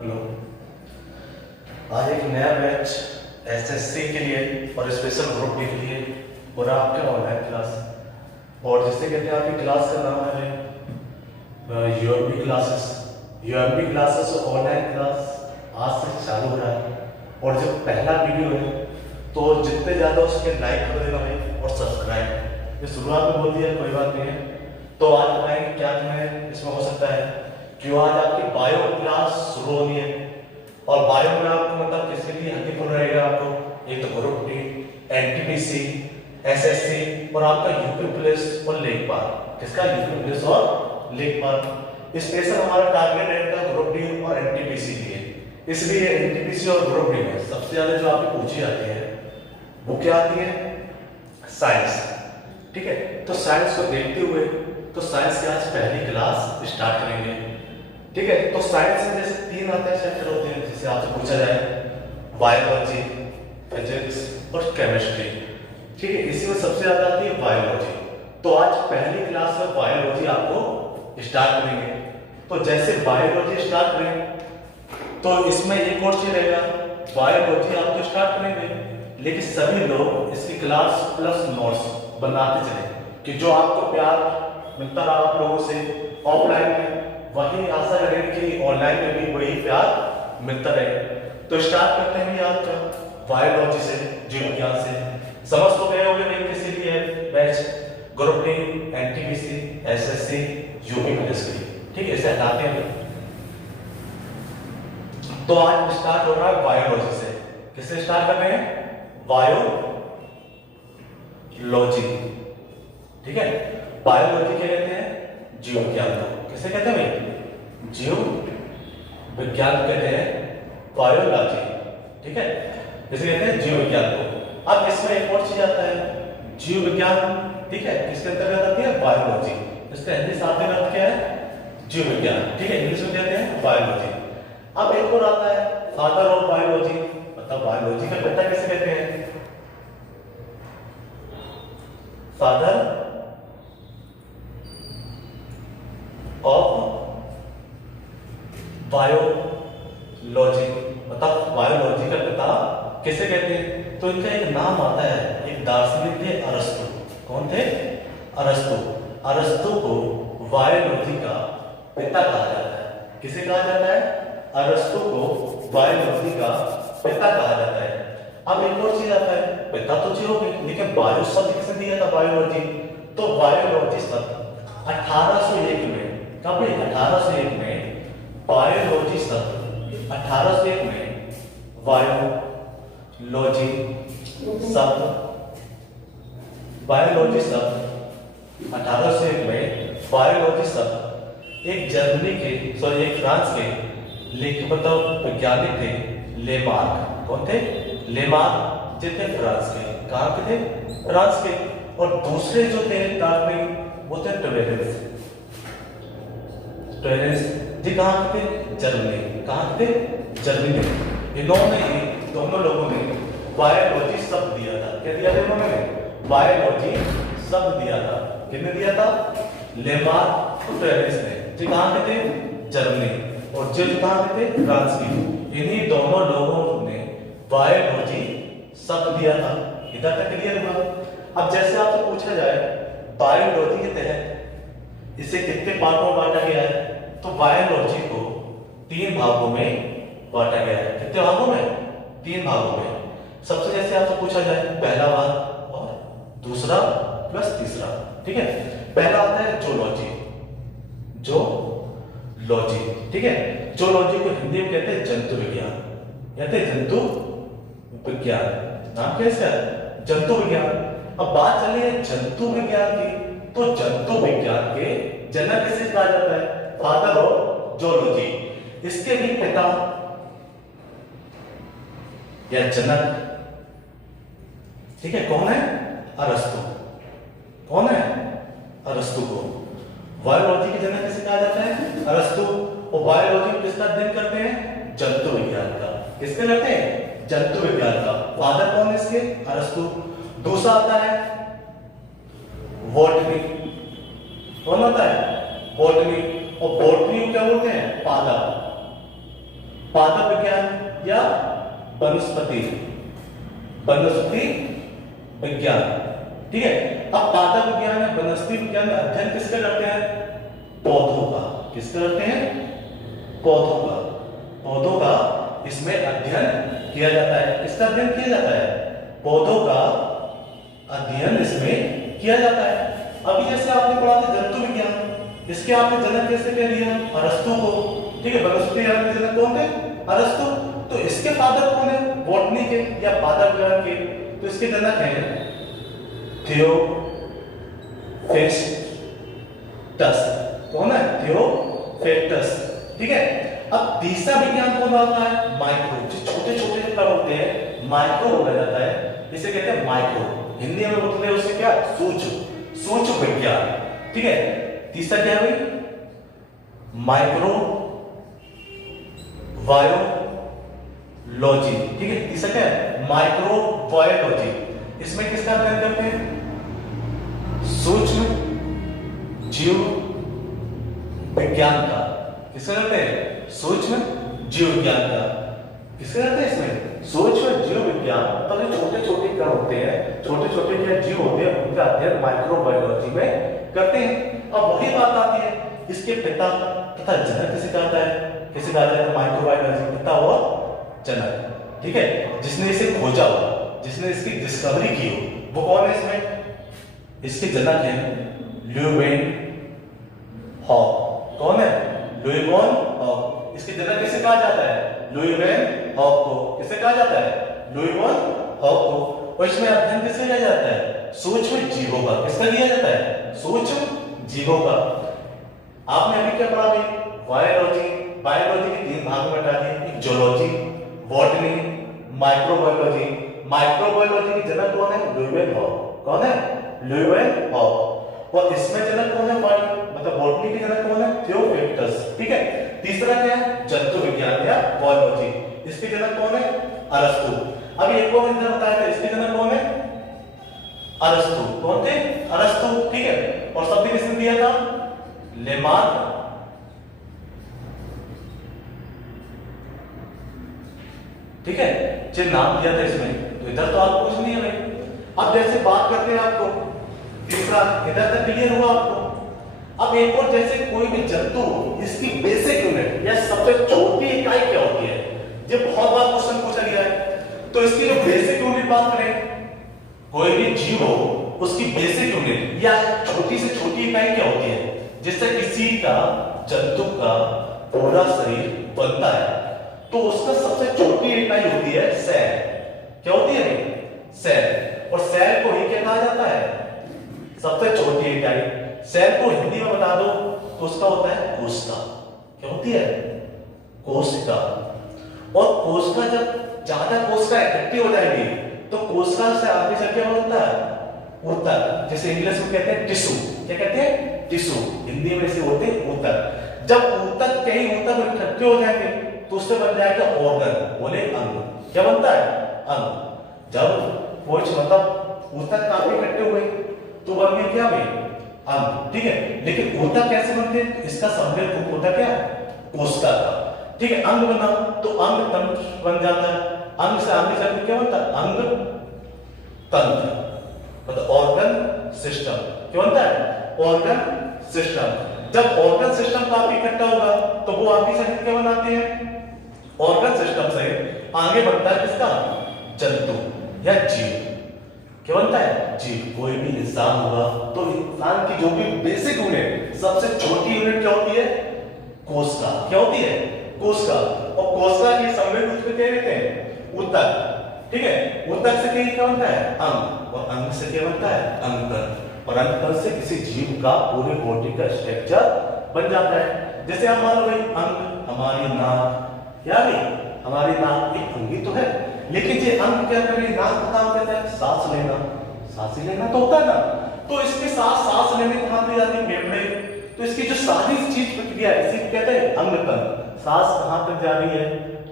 Hello. आज एक नया बैच एसएससी के लिए और स्पेशल ग्रुप के लिए हो रहा है आपके ऑनलाइन क्लास। और जिससे कहते हैं आपकी क्लास का नाम है UMP classes. UMP classes online class आज से चालू हो रहा है। और जो पहला वीडियो है तो जितने ज़्यादा उसके लाइक कर देना भाई और सब्सक्राइब। ये शुरुआत में बोल दिया, कोई बात नहीं है। तो आज बताएंगे क्या तुम्हें इसमें हो सकता है। क्यों आज आपकी बायो क्लास शुरू होनी है और बायो में आपको मतलब किसके लिए हेल्पफुल रहेगा आपको। एक तो ग्रुप डी, एनटीपीसी, एसएससी और आपका यूपी पुलिस और लेखपाल। किसका? यूपी पुलिस और लेखपाल। स्पेशल हमारा टारगेट रहेगा ग्रुप डी और एनटीपीसी के लिए। इसलिए एनटीपीसी और ग्रुप डी में सबसे ज्यादा जो आपको पूछी जाती है वो क्या आती है? साइंस। ठीक है, तो साइंस को देखते हुए तो साइंस की आज पहली क्लास स्टार्ट करेंगे। ठीक है, तो साइंस में जैसे तीन आते हैं चैप्टर होते हैं, जैसे आपसे पूछा जाए बायोलॉजी, फिजिक्स और केमिस्ट्री। ठीक है, इसी में सबसे ज्यादा आती है बायोलॉजी। तो आज पहली क्लास में बायोलॉजी आपको स्टार्ट करेंगे। तो जैसे बायोलॉजी स्टार्ट करें तो इसमें एक और चीज रहेगा, बायोलॉजी आपको स्टार्ट करेंगे लेकिन सभी लोग इसकी क्लास प्लस नोट्स बनाते चले कि जो आपको प्यार मिलता रहा आप लोगों से ऑफलाइन में, वही आशा करें कि ऑनलाइन में भी वही प्यार मिलता रहे। तो स्टार्ट करते हैं आज का बायोलॉजी से, जीव विज्ञान से। समझ तो गए होंगे नहीं किसी लिए batch group D, NTPC, SSC, UP police के लिए। ठीक है, इसे हटाते हैं। तो आज स्टार्ट हो रहा है बायोलॉजी से। किससे स्टार्ट कर रहे हैं? बायोलॉजी। ठीक है, बायोलॉजी क्या कहते हैं? जीव विज्ञान को किसे कहते हैं भाई? जीव विज्ञान कहते हैं बायोलॉजी। ठीक है, इसे कहते हैं जीव विज्ञान को। अब इसमें एक और चीज आता है जीव विज्ञान। ठीक है, किसके अंतर्गत आती है? बायोलॉजी। इसका हिंदी शाब्दिक अर्थ क्या है? जीव विज्ञान। ठीक है, इंग्लिश में कहते हैं बायोलॉजी। अब एक और आता है फादर ऑफ बायोलॉजी, मतलब बायोलॉजी का पिता किसे कहते हैं? फादर ऑफ बायोलॉजी, मतलब बायोलॉजी का पिता किसे कहते हैं? तो इनका एक नाम आता है, एक दार्शनिक थे अरस्तु। कौन थे? अरस्तु। अरस्तु को बायोलॉजी का पिता कहा जाता है। किसे कहा जाता है? अरस्तु को बायोलॉजी का पिता कहा जाता है। अब एक और चीज आता है, पिता तो चीज हो गई लेकिन बायो शब्द किसने दिया था? बायोलॉजी। तो बायोलॉजी शब्द 1801 में, कब? 1801 में बायोलॉजी शब्द, 1801 में बायोलॉजी शब्द, बायोलॉजी शब्द 1801 में बायोलॉजी शब्द एक जर्मनी के, सॉरी एक फ्रांस के लेखक मतलब वैज्ञानिक थे लेमार्क। कौन थे? लेमार्क जो थे फ्रांस के। कहाँ के थे? फ्रांस के। और दूसरे जो थे दार्शनिक वो थे टोलेरेंस। टोलेरेंस जी कहाँ के थे? जर्मनी। कहाँ के थे? जर्मनी। इन्होंने ही, दोनों लोगों ने बायोलॉजी शब्द दिया था। क्या दिया था इन्होंने? बायोलॉजी शब्द दिया था। किसने दिया था? लेमार्क और टोलेरेंस ने। जी कहाँ के थे? जर्मनी। और जो कहाँ के थे? फ्रांस की। इन्हीं दोनों लोगों ने बायोलॉजी शब्द दिया था। इधर तक क्लियर हुआ। अब जैसे आपसे पूछा जाए बायोलॉजी के तहत इसे कितने पार्टों में बांटा गया है, तो बायोलॉजी को 3 भागों में बांटा गया है। कितने भागों में? 3 भागों में। सबसे जैसे आपसे पूछा जाए पहला भाग और दूसरा प्लस तीसरा। ठीक है, पहला आता है जूलॉजी। जूलॉजी। ठीक है, जूलॉजी को हिंदी में कहते हैं जंतु विज्ञान। कहते हैं जंतु विज्ञान। नाम कैसे है? जंतु विज्ञान। अब बात चली है जंतु विज्ञान की, तो जंतु विज्ञान के जनक किसे कहा जाता है? Father of zoology. इसके भी पिता या जनक, ठीक है, कौन है? अरस्तु। कौन है? अरस्तु को बायोलॉजी के जनक किसे कहा जाता है? अरस्तु। और बायोलॉजी किसका अध्ययन करते हैं? जंतु विज्ञान का। किसके करते हैं? जंतु विज्ञान का। फादर कौन है इसके? अरस्तु। दूसरा आता है बॉटनी। कौन होता है? बॉटनी। और बॉटनी को क्या बोलते हैं? पादप। पादप विज्ञान या वनस्पति वनस्पति विज्ञान। ठीक है, अब पादप विज्ञान या वनस्पति विज्ञान में अध्ययन किसका करते हैं? पौधों का। किसका करते हैं? पौधों का। पौधों का इसमें अध्ययन किया जाता है। किसका अध्ययन किया जाता है? पौधों का अध्ययन इसमें किया जाता है। अभी जैसे आपने पढ़ा था जंतु विज्ञान, इसके आपने जनक कैसे कह दिया? अरस्तु को। ठीक है, वनस्पति विज्ञान के जनक कौन थे? अरस्तु। तो इसके फादर कौन है? बॉटनी के या पादप विज्ञान के। तो इसके जनक हैं थियोफेस्टस। कौन है? थियोफेस्टस। ठीक है, अब तीसरा विज्ञान कौन आता है? माइक्रो। जो छोटे छोटे कण होते हैं माइक्रो बोला जाता है, इसे कहते हैं माइक्रो। हिंदी में बोलते हैं उससे क्या? सूक्ष्म। सूक्ष्म विज्ञान। ठीक है, तीसरा क्या है भाई? Micro biology. ठीक है, तीसरा क्या है? Micro biology. इसमें किसका अध्ययन करते हैं? सूक्ष्म जीव विज्ञान का। किसका करते हैं? सूक्ष्म जीव विज्ञान का। किसका करते हैं इसमें? सूक्ष्म जीव विज्ञान। तो जो छोटे छोटे कण होते हैं, छोटे छोटे क्या जीव होते हैं, उनका अध्ययन माइक्रोबायोलॉजी में करते हैं। अब वही बात आती है, इसके पिता तथा जनक किसे कहता है? किसे कहा जाता है? माइक्रोबायोलॉजी। पिता और जनक। ठीक है, जिसने इसे खोजा हो, जिसने इसकी डिस्कवरी की हो, वो कौन है इसमें? इसके जनक हैं ल्यूवेन हॉक। कौन है? Leeuwenhoek. इसके जनक किसे कहा जाता है? ल्यूवेन हॉक को। किसे कहा जाता है? ल्यूवेन हॉक को। और इसमें अध्ययन किसे किया जाता है? सूक्ष्म जीवों का। किसका किया जाता है? सूक्ष्म जीवों का। आपने अभी क्या पढ़ा भाई? बायोलॉजी। बायोलॉजी के तीन भाग में बटा दिए, एक जूलॉजी, बॉटनी, माइक्रोबायोलॉजी। माइक्रोबायोलॉजी के जनक कौन है? Leeuwenhoek. कौन है? Leeuwenhoek. और इसमें जनक कौन है? मतलब बॉटनी के जनक कौन है? थियोफेस्टस। ठीक है, तीसरा क्या है? जंतु विज्ञान या बायोलॉजी। इसके जनक कौन है? अरस्तु। अभी एक और इधर बताया था, इसके जनक कौन है? अरस्तु। कौन थे? अरस्तु। ठीक है, और शब्द किसने दिया था? लेमार्क। ठीक है, जो नाम दिया था इसमें, तो इधर तो आपको कुछ नहीं है भाई। अब जैसे बात करते हैं आपको तीसरा, इधर तक क्लियर हुआ आपको। अब एक और, जैसे कोई भी जंतु, इसकी बेसिक यूनिट या सबसे छोटी इकाई क्या होती है? ये बहुत बार क्वेश्चन पूछा गया है। तो इसकी जो बेसिक यूनिट बात करें, कोई भी जीव हो, उसकी बेसिक यूनिट या छोटी से छोटी इकाई क्या होती है, जिससे किसी का जंतु का पूरा शरीर बनता है? तो उसका सबसे छोटी इकाई होती है सेल। क्या होती है? सेल। और सेल को ही क्या कहा जाता है? सबसे छोटी इकाई। सेल को हिंदी में बता दो तो उसका होता है कोशिका। क्या होती है? कोशिका। और कोशिका जब ज्यादा कोशिका इकट्ठी हो जाएगी तो कोशिका से आगे चल क्या बनता है? ऊतक। जैसे इंग्लिश में कहते हैं टिश्यू। क्या कहते हैं? टिश्यू। हिंदी में इसे बोलते हैं ऊतक। जब ऊतक कई ऊतक इकट्ठे हो जाएंगे तो उससे बन जाएगा ऑर्गन। बोले अंग। क्या बनता है? अंग। जब कुछ मतलब ऊतक काफी इकट्ठे हुए तो बन गए क्या भाई? अंग। ठीक है, लेकिन ऊतक कैसे बनते हैं? इसका सम्मिलित रूप होता क्या? कोशिका का। ठीक है, अंग बना तो अंग तंत्र बन जाता है। अंग से आगे चलकर क्या बनता है? अंग तंत्र, मतलब ऑर्गन सिस्टम। क्या बनता है? Organ system. जब ऑर्गन सिस्टम काफी इकट्ठा होगा तो वो आगे चलकर क्या बनाते हैं? ऑर्गन सिस्टम से आगे बढ़ता है किसका? जंतु या जीव। क्या बनता है? जीव। कोई भी इंसान होगा तो इंसान की जो भी बेसिक यूनिट, सबसे छोटी यूनिट क्या होती है? कोशिका। क्या होती है? कोशिका। और कोशिका की सम्मिलित रूप में क्या कहते हैं? ऊतक। ठीक है, ऊतक से क्या बनता है? अंग। और अंग से क्या बनता है? अंगतंत्र। और अंगतंत्र से किसी जीव का पूरे बॉडी का स्ट्रक्चर बन जाता है। जैसे आप मान लो भाई अंग, हमारी नाक, क्या नहीं? हमारी नाक एक अंग ही तो है, लेकिन ये अंग क्या करे? नाक का काम करता है सांस लेना। सांस ही लेना तो होता है ना। तो इसके साथ सांस लेने कहां पे जाती है? फेफड़े। तो इसकी जो सारी चीज प्रक्रिया है, इसी को कहते हैं अंगतंत्र। सांस कहां तक जा रही है?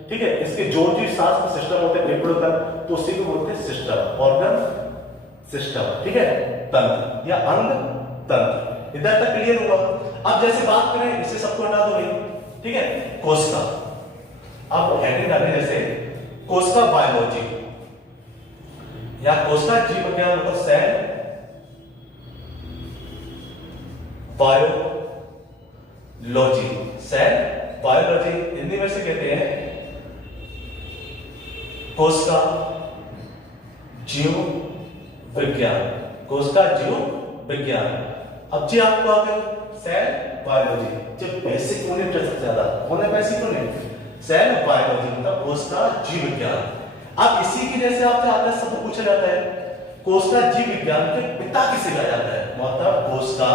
ठीक है, इसके जो सांस का सिस्टम होता है फेफड़ों तक, तो उसी को बोलते हैं सिस्टम, ऑर्गन सिस्टम। ठीक है, तंत्र या अंग तंत्र। इधर तक क्लियर हुआ। अब जैसे बात करें, इससे सबको हटा दो भाई। ठीक है, कोशिका। अब हेडिंग डालें जैसे कोशिका बायोलॉजी या कोशिका जीव विज्ञान मतलब cell biology, cell biology Hindi में से कहते हैं कोशिका जीव विज्ञान, कोशिका जीव विज्ञान। अब जी आपको आगे सेल बायोलॉजी, जो बेसिक यूनिट है सबसे ज्यादा कौन है बेसिक यूनिट, सेल बायोलॉजी मतलब कोशिका जीव विज्ञान। अब इसी की जैसे आपसे आता है सब पूछा जाता है कोशिका जीव विज्ञान के पिता किसे कहा जाता है, मतलब कोशिका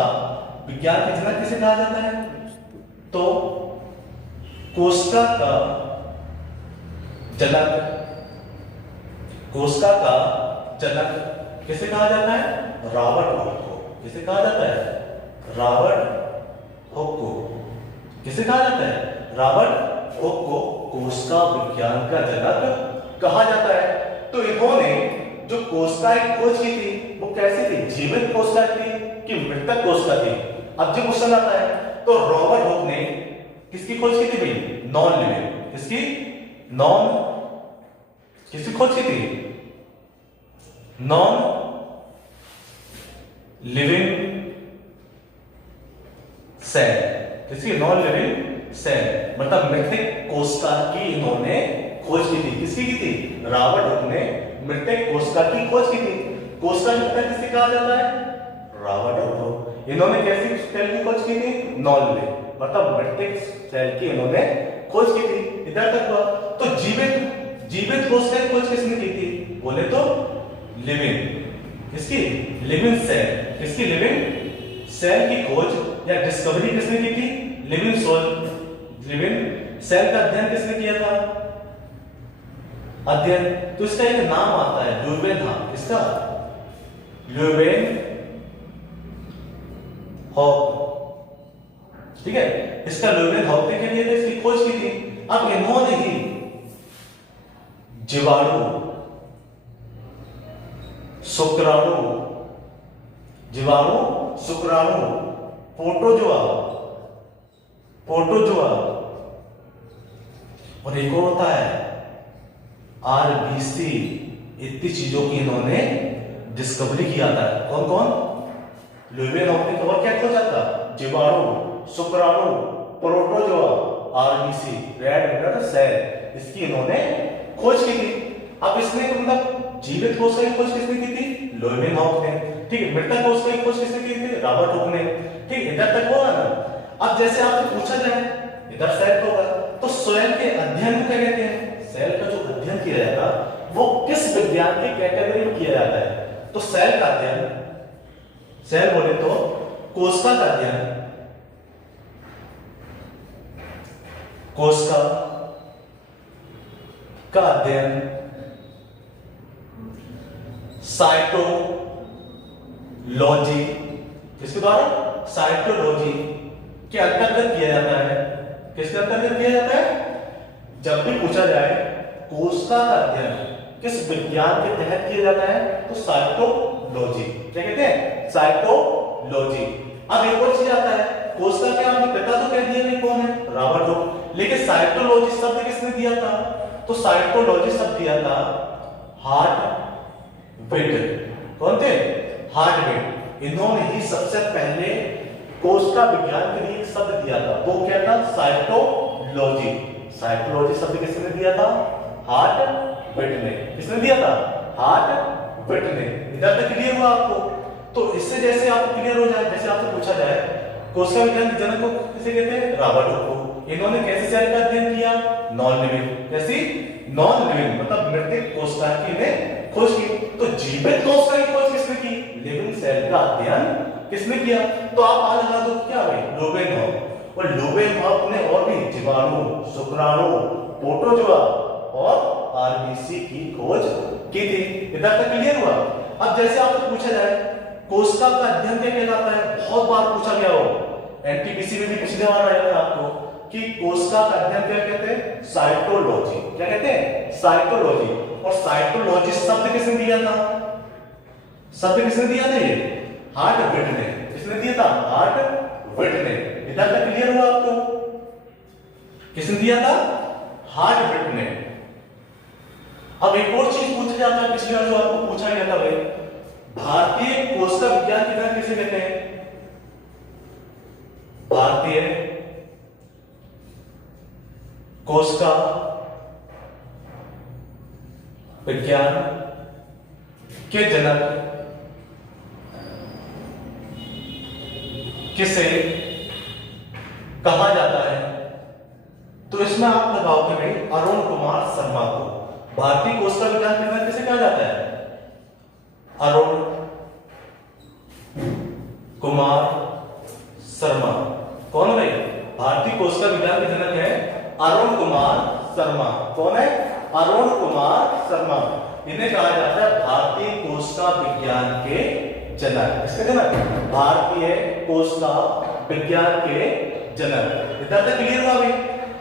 विज्ञान के जनक किसे कहा जाता है, तो कोशिका का जनक, कोशिका का जनक किसे कहा जाता है, रॉबर्ट हुक को। किसे कहा जाता है, रॉबर्ट हुक को। किसे कहा जाता है, रॉबर्ट हुक को कोशिका विज्ञान का जनक कहा जाता है। तो इन्होंने जो कोशिका की खोज की थी वो कैसी थी, जीवित कोशिका थी कि मृतक कोशिका थी। अब जो क्वेश्चन आता है तो रॉबर्ट हुक ने किसकी खोज की थी भाई, नॉन लिविंग, किसकी, नॉन, किसकी खोज की थी, नॉन लिविंग सेल, किसकी, नॉन लिविंग सेल मतलब मृतक कोशिका की इन्होंने खोज की थी। किसकी की थी, रॉबर्ट हुक ने मृतक कोशिका की खोज की थी। कोशिका मृतक किसे कहा जाता है, रॉबर्ट हुक को। इन्होंने कैसी सेल की खोज की थी, नॉन लिविंग मतलब मृतक सेल की इन्होंने खोज की थी। इधर तक हुआ। तो जीवित कोशिका की खोज किसने की थी, बोले तो लिविंग, किसकी, लिविंग सेल, किसकी, लिविंग सेल की खोज या डिस्कवरी किसने की थी, लिविंग सेल का अध्ययन किसने किया था, अध्ययन। तो इसका एक नाम आता है ल्यूवेनहॉक, इसका ल्यूवेनहॉक, ठीक है, इसका ल्यूवेनहॉक ने क्या इसकी खोज की थी। अब इन्होंने ही जीवाणु, शुक्राणु, प्रोटोजोआ और एक और होता है आरबीसी, इतनी चीजों की इन्होंने डिस्कवरी किया था। कौन कौन, ल्यूवेनहॉक ने कवर क्या खोजा था, जीवाणु, शुक्राणु, protozoa, RBC, red blood cell, इसकी इन्होंने खोज की थी। अब इसमें मतलब जीवित कोशिका की खोज किसने की थी, ल्यूवेनहॉक ने, ठीक है। मृतक कोशिका की खोज किसने की थी, रॉबर्ट हुक ने, ठीक। इधर तक होगा ना। अब जैसे आपसे पूछा जाए इधर सेल होगा तो सेल के अध्ययन को क्या कहते हैं, सेल का जो अध्ययन किया जाता है वो किस विज्ञान की कैटेगरी में किया जाता है, तो सेल का अध्ययन, सेल बोले तो कोशिका का अध्ययन, कोशिका का अध्ययन साइटोलॉजी, किसके द्वारा, साइटोलॉजी के अंतर्गत किया जाता है। किसके अंतर्गत किया जाता है, जब भी पूछा जाए कोशिका का अध्ययन किस विज्ञान के तहत किया जाता है तो साइटोलॉजी, क्या कहते हैं, साइटोलॉजी। अब एक और चीज आता है, कोशिका के आपने पिता तो कह दिया नहीं कौन है, रॉबर्ट हुक, लेकिन साइटोलॉजी शब्द किसने दिया था, तो साइटोलॉजी शब्द दिया था हार्टविट। कौन थे, हार्टविट। इन्होंने ही सबसे पहले कोशिका विज्ञान के लिए एक शब्द दिया था, वो क्या था, साइटोलॉजी। साइटोलॉजी शब्द किसने दिया था, हार्टविट ने। किसने दिया था, हार्टविट ने। इधर तक क्लियर हुआ आपको। तो इससे जैसे आपको क्लियर हो जाए, जैसे आपसे पूछा जाए कोशिका विज्ञान के जनक को किसे कहते हैं, रॉबर्ट हुक को। इन्होंने कैसे सेल का अध्ययन किया, नॉन लिविंग, कैसी, नॉन लिविंग मतलब मृतक कोशिका की ने खोज की। तो जीवित कोशिका की खोज किसने की, लिविंग सेल का अध्ययन किसने किया, तो आप आज लगा दो क्या भाई, ल्यूवेनहॉक। और ल्यूवेनहॉक ने और भी जीवाणु, शुक्राणु, प्रोटोजोआ और आरबीसी की खोज की थी। इधर तक क्लियर हुआ। अब जैसे आपसे पूछा जाए कोशिका का अध्ययन क्या कहलाता है, बहुत बार पूछा गया हो, एनटीपीसी में भी पिछले बार आया था आपको कि कोशिका का अध्ययन क्या कहते हैं, साइटोलॉजी। क्या कहते हैं, साइटोलॉजी। और साइटोलॉजी शब्द किसने दिया था, शब्द किसने दिया था, ये हार्टविट ने। किसने दिया था, हार्टविट ने। इधर तक क्लियर हुआ आपको, किसने दिया था, हार्ट बीट में। अब एक और चीज पूछा जाता है, पिछली बार जो आपको पूछा गया था भाई, भारतीय कोशिका विज्ञान की तरह किसे कहते हैं? भारतीय कोशिका विज्ञान के जनक किसे कहा जाता है? तो इसमें आप लगाओगे भाई अरुण कुमार शर्मा को। भारतीय कोशिका विज्ञान के जनक किसे कहा जाता है? अरुण कुमार शर्मा। कौन भाई? भारतीय कोशिका विज्ञान के जनक है अरुण कुमार शर्मा। कौन है? अरुण कुमार शर्मा। इन्हें कहा जाता है भारतीय कोशिका विज्ञान के जनक। इसके जनक भारतीय कोशिका विज्ञान के जनक। इतना तक क्लियर हुआ भाई?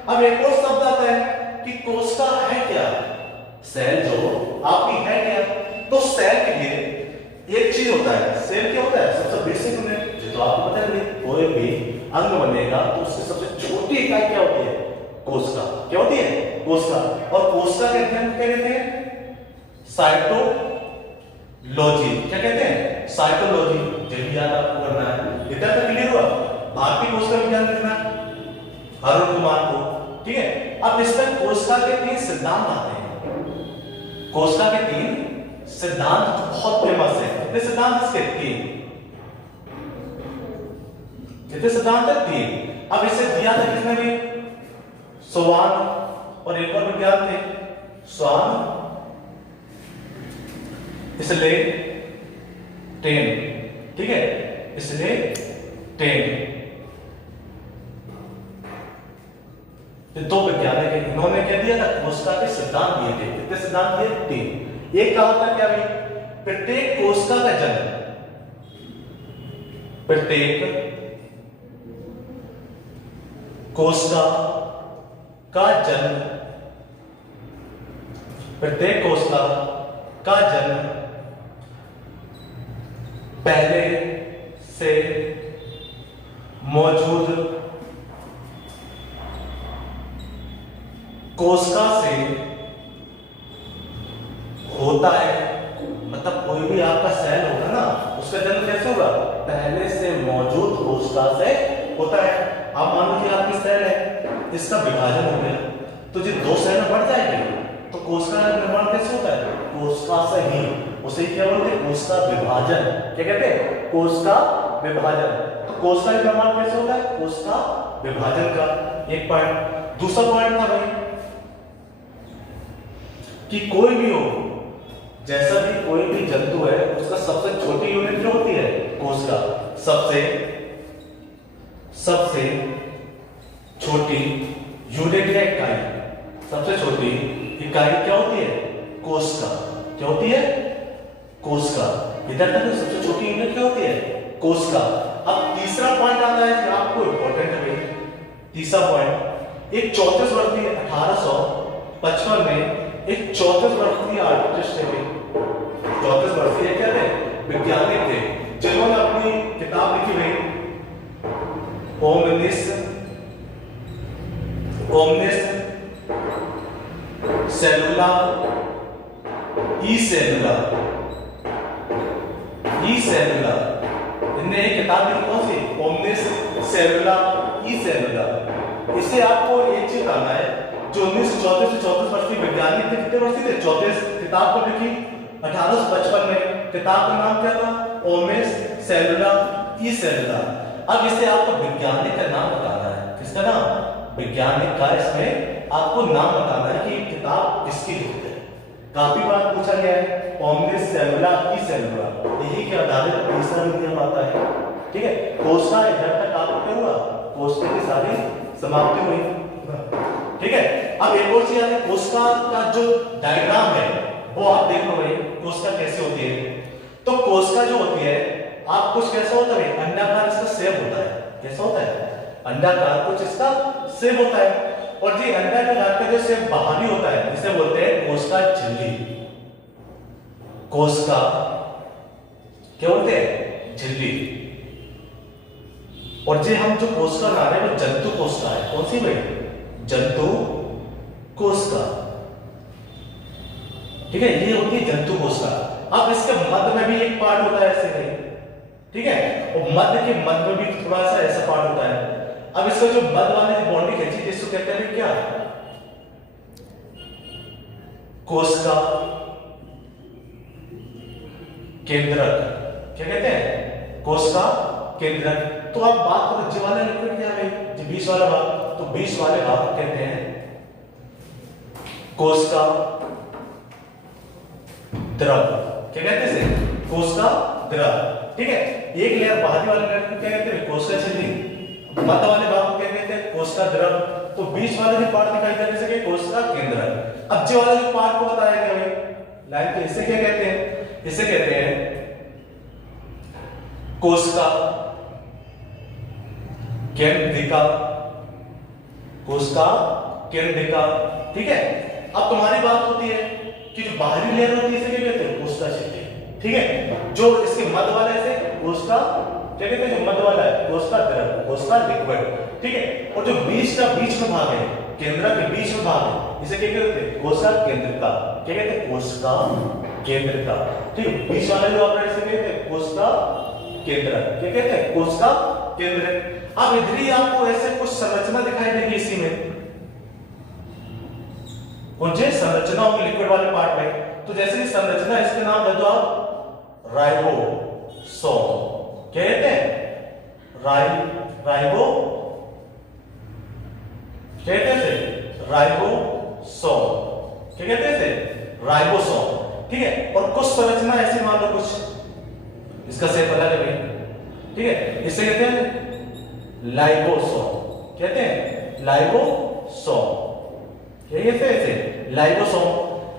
अब एक और शब्द आता है कि कोशिका है क्या? सेल जो आपकी है क्या? तो सेल के लिए एक चीज होता है। सेल क्या होता है? सबसे बेसिक यूनिट, तो आपको पता है कोई भी अंग बनेगा तो उसकी सबसे छोटी इकाई क्या होती है? कोशिका। क्या होती है? कोशिका। और कोशिका के अध्ययन क्या कहते हैं? साइटोलॉजी। क्या कहते हैं? साइटोलॉजी। जल्दी याद आपको करना है। इतना तक क्लियर हुआ? भारतीय कोशिका विज्ञान करना अरुण कुमार को। ठीक है। अब इसमें कोशिका के 3 सिद्धांत आते हैं। कोशिका के 3 सिद्धांत बहुत फेमस है। कितने सिद्धांत इसके? 3। कितने सिद्धांत है? 3। अब इसे दिया था किसने भी? स्वान और एक और विज्ञान थे, स्वान इसलिए 10। ठीक है, इसलिए 10। दो वैज्ञानिक है, इन्होंने क्या दिया था? कोशिका के सिद्धांत दिए थे। कितने सिद्धांत दिए? 3। एक कहा था क्या भाई? प्रत्येक कोशिका का जन्म, प्रत्येक कोशिका का जन्म, प्रत्येक कोशिका का जन्म पहले से मौजूद कोशिका से होता है। मतलब कोई भी आपका सेल होगा ना, उसका जन्म कैसे होगा? पहले से मौजूद कोशिका से होता है। आप मान लो कि आपकी सेल है, इसका विभाजन हो गया तो जो 2 सेल में बढ़ जाएंगे तो कोशिका का निर्माण कैसे होता है? कोशिका से ही। उसे क्या बोलते हैं? कोशिका विभाजन। क्या कहते हैं? कोशिका विभाजन। तो कोशिका का निर्माण कैसे होता है? कोशिका विभाजन का एक पॉइंट। दूसरा पॉइंट था भाई कि कोई भी हो, जैसा भी कोई भी जंतु है, उसका सबसे छोटी यूनिट क्या होती है? कोशिका। सबसे छोटी यूनिट या इकाई, सबसे छोटी इकाई क्या होती है? कोशिका। क्या होती है? कोशिका। इधर तक सबसे छोटी यूनिट क्या होती है? कोशिका। अब तीसरा पॉइंट आता है जो आपको इंपॉर्टेंट है। तीसरा पॉइंट, एक 34 वर्षीय 1855 में एक 34 वर्षीय आर्टिस्ट थे, 34 वर्षीय क्या थे? वैज्ञानिक थे, जिन्होंने अपनी किताब लिखी भाई ओमनिस सेलुला ई सेलुला। इनने एक किताब लिखी, कौन सी? ओमनिस सेलुला ई सेलुला। इससे आपको एक चीज बताना है, जो 1934 से 34 वर्षीय वैज्ञानिक थे, कितने वर्षीय थे? 34। किताब को लिखी 1855 में। किताब का नाम क्या था? ओमनिस सेलुला ई सेलुला। अब इससे आपको वैज्ञानिक का नाम बताना है। किसका नाम? वैज्ञानिक का इसमें आपको नाम बताना है कि किताब किसकी लिखी है। काफी बार पूछा गया है ओमनिस सेलुला ई सेलुला, यही के आधारित तीसरा नियम आता है। ठीक है, कोशिका इधर तक आपको क्या हुआ? कोशिका की सारी समाप्ति हुई। ठीक है, अब एक और चीज है, कोशिका का जो डायग्राम है वो आप देख लो भाई, कोशिका कैसे होती है। तो कोशिका जो होती है, आप कुछ कैसा होता है? अंडाकार इसका शेप होता है। कैसा होता है? अंडाकार कुछ इसका शेप होता है। और ये अंडाकार का जो शेप बाहरी होता है, इसे बोलते हैं कोशिका झिल्ली। कोशिका क्या बोलते हैं? झिल्ली। और जे हम जो कोशिका ला रहे हैं वो जंतु कोशिका है। कौन सी भाई? जंतु कोशिका, ठीक है, ये होती है जंतु कोशिका। अब इसके मध्य में भी एक पार्ट होता है ऐसे नहीं, ठीक है, और मध्य के मध्य में भी थोड़ा सा ऐसा पार्ट होता है। अब इसका जो मध्य वाले जो बॉन्डी खींची जिसको कहते हैं क्या, कोशिका केंद्रक, क्या कहते हैं, कोशिका केंद्रक। तो आप बात करो जी वाला लिक्विड क्या है, जो बीच वाला भाग, तो बीच वाले भाग को कहते हैं कोशिका द्रव, क्या कहते हैं, कोशिका द्रव, ठीक है। एक लेयर बाहरी वाले लेयर को क्या कहते हैं, कोशिका झिल्ली, मध्य वाले भाग को क्या कहते हैं, कोशिका द्रव, तो बीच वाले जो पार्ट दिखाई देने से कोशिका केंद्रक। अब जो वाला जो पार्ट को बताया गया भाई लाइन पे, इसे क्या कहते हैं, इसे कहते हैं कोशिका केंद्रिका, कोशिका केंद्रिका, ठीक है। अब तुम्हारी बात होती है कि जो बाहरी लेयर होती है इसे क्या कहते हैं, कोशिका झिल्ली, ठीक है। जो इसके मध्य वाला है कोशिका, क्या कहते हैं, जो मध्य वाला है कोशिका द्रव, कोशिका लिक्विड, ठीक है। और जो बीच में भाग है, केंद्र के बीच में भाग है, इसे क्या कहते हैं, कोशिका केंद्रिका, क्या कहते हैं, कोशिका केंद्रिका, ठीक है। बीच वाला जो आप इसे कहते हैं कोशिका केंद्रक, क्या कहते हैं, कोशिका केंद्रक। अब इधर ही आपको ऐसे कुछ संरचना दिखाई देगी इसी में, कुछ संरचना होगी लिक्विड वाले पार्ट में। तो जैसे कि संरचना, इसके नाम दे दो आप राइबोसोम, क्या कहते हैं, राइबो, क्या कहते हैं, राइबोसोम, क्या कहते हैं, राइबोसोम, ठीक है। और कुछ संरचना ऐसी मान लो, कुछ इसका शेप अलग है, ठीक है, इसे कहते हैं लाइबोसोम, कहते हैं लाइबोसोम, क्या कहते हैं इसे, लाइबोसोम।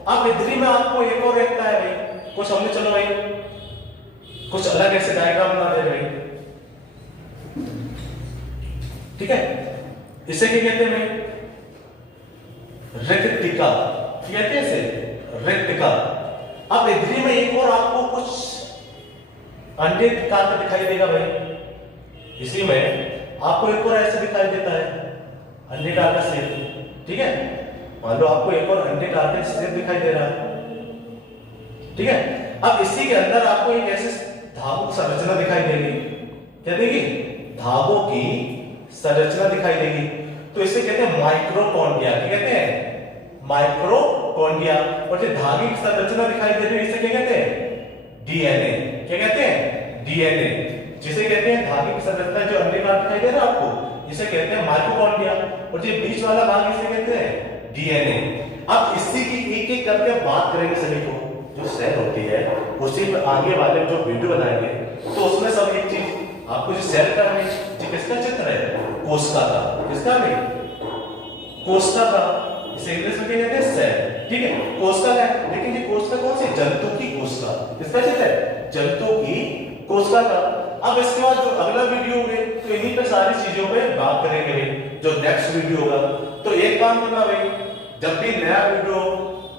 अब इधर में आपको एक और देखता है भाई, कुछ हमने, चलो भाई कुछ अलग ऐसे डायग्राम बना दे भाई, ठीक है। इसे क्या कहते हैं भाई, रेक्टिका, क्या कहते हैं इसे, रेक्टिका। अब इधर में एक और आपको कुछ अंडे प्रकार का दिखाई देगा भाई, इसी में आपको एक और ऐसे दिखाई देता है अंडेकार का शेप, ठीक है। मान लो आपको एक और अंडेकार का शेप दिखाई दे रहा है, ठीक है। अब इसी के अंदर आपको एक ऐसे धागों की संरचना दिखाई देगी, क्या देगी, धागों की संरचना दिखाई देगी। तो इसे कहते हैं माइक्रोकॉन्ड्रिया, क्या कहते हैं, माइक्रोकॉन्ड्रिया। और जो धागे की संरचना दिखाई दे रही है इसे क्या कहते हैं, डीएनए, क्या कहते हैं, डीएनए, जिसे कहते हैं धागे की संरचना। जो अंडेकार दिखाई दे रहा है आपको, इसे कहते हैं माइटोकॉन्ड्रिया, और जो बीच वाला भाग इसे कहते हैं डीएनए। अब इसी की एक एक करके बात करेंगे सभी को, जो सेल होती है उसी में आगे वाले जो वीडियो बनाएंगे, तो उसमें सब एक चीज आपको, जो सेल का है, किसका चित्र है, कोशिका का, किसका है, कोशिका का, इसे इंग्लिश में क्या कहते हैं, सेल, ठीक है, कोशिका है। लेकिन ये कोशिका कौन सी, जंतु की कोशिका, किसका चित्र है, जंतु की कोशिका का। अब इसके बाद जो अगला वीडियो होगा तो इन्हीं पे सारी चीजों पे बात करेंगे भाई, जो नेक्स्ट वीडियो होगा। तो एक काम करना भाई, जब भी नया वीडियो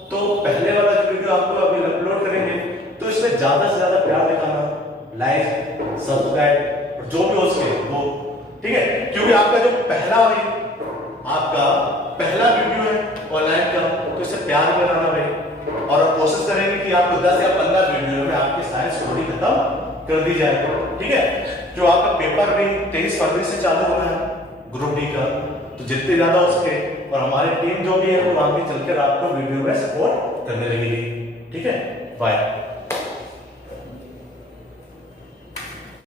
तो पहले वाला जो वीडियो आपको अभी अपलोड करेंगे तो इसमें ज्यादा से ज्यादा प्यार दिखाना, लाइक, सब्सक्राइब, जो भी हो सके वो, ठीक है। क्योंकि आपका जो आपका पहला वीडियो है ऑनलाइन का, तो इसे प्यार बनाना भाई, और कोशिश करेंगे कि आपको 10 या 15 वीडियो में आपकी साइंस थोड़ी खत्म कर दी जाए, ठीक है। जो आपका पेपर भी 23 फरवरी से चालू होना है ग्रुप डी का, तो जितने ज्यादा हो सके, और हमारी टीम जो भी है वो आगे चलकर आपको वीडियो में सपोर्ट करने लगेगी, ठीक है। बाय।